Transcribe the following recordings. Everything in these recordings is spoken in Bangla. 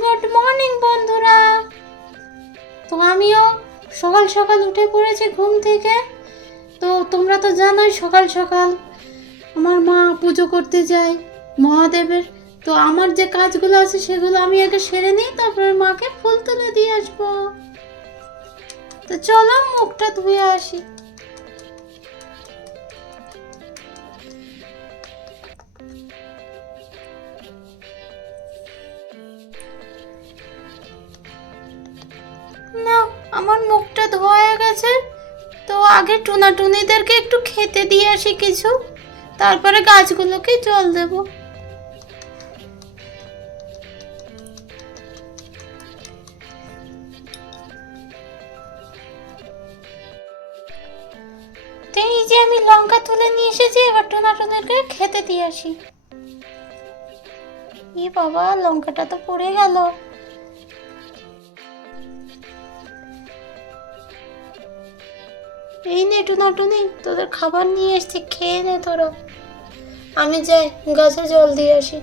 গুড মর্নিং বন্ধুরা। তো আমিও সকাল সকাল উঠে পড়েছি ঘুম থেকে। তো তোমরা তো জানোই সকাল সকাল আমার মা পুজো করতে যায় মহাদেবের। তো আমার যে কাজগুলো আছে সেগুলো আমি আগে সেরে নিই, তারপরে মাকে ফুল তুলে দিয়ে আসবো। তো চলো মুখটা ধুয়ে আসি। না, আমার মুখটা ধোয়া হয়ে গেছে। তো আগে টুনাটুনিদেরকে একটু খেতে দিয়ে আসি কিছু, তারপরে গাছগুলোকে জল দেব। তো এই যে আমি লঙ্কা তুলে নিয়ে এসেছি, এবার টুনাটুনিদেরকে খেতে দিয়ে আসি। ই বাবা, লঙ্কাটা তো পড়ে গেল। এই নে টুনাটুনি, তোদের খাবার নিয়ে এসেছি, খেয়ে নে তোরা। আমি যাই গাছে জল দিয়ে আসি।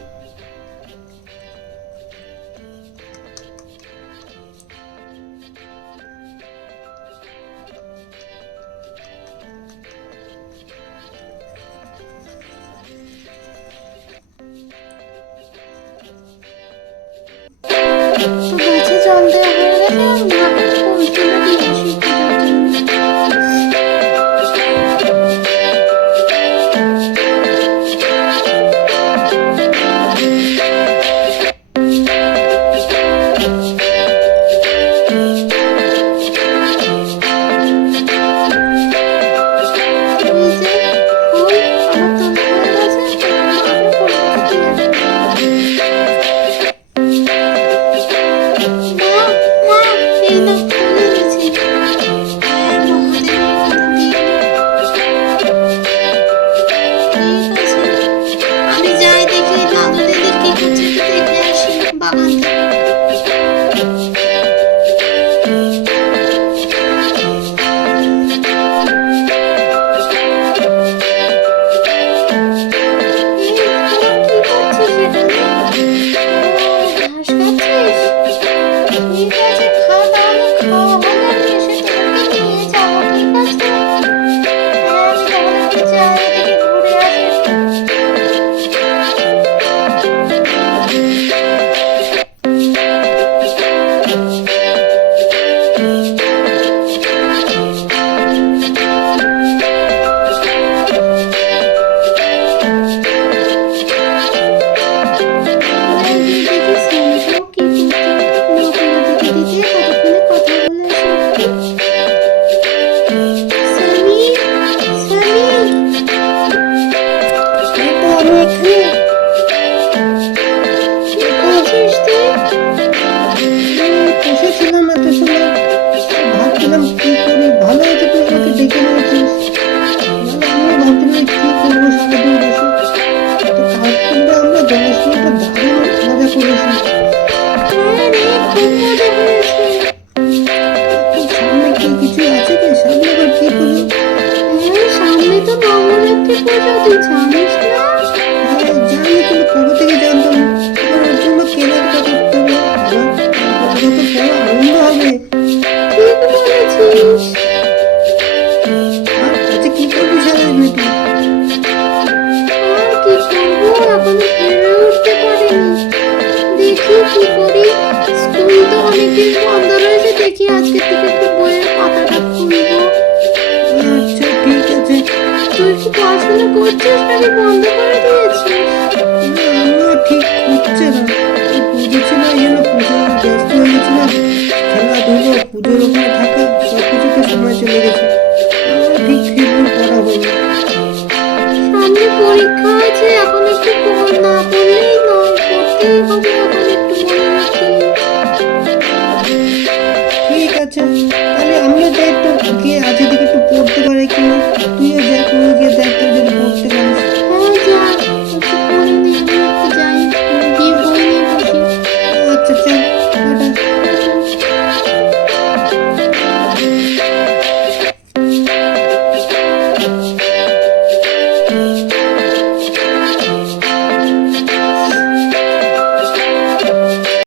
তো গাছে জল দেওয়া হয়ে গেলে মাকে ফুল তুলে দিয়ে আসি পূজার জন্য। দেখি আজকে থেকে একটু বইয়ের পাতাটা খুলবো। আচ্ছা ঠিক আছে। তুই কি পড়াশোনা করছিস নাকি বন্ধ করে দিয়েছিস? না, আমার ঠিক হচ্ছে না। পুজো ছিল, এই জন্য পুজোর ব্যস্ত হয়ে গেছিলাম। খেলাধুলো, পুজোর ওখানে থাকা, সব কিছুতে সময় চলে গেছে। আমার ঠিক ঠিকমতো পড়া হয়নি। সামনে পরীক্ষা আছে, এখন একটু না পড়লেই নয়, পড়তেই হবে।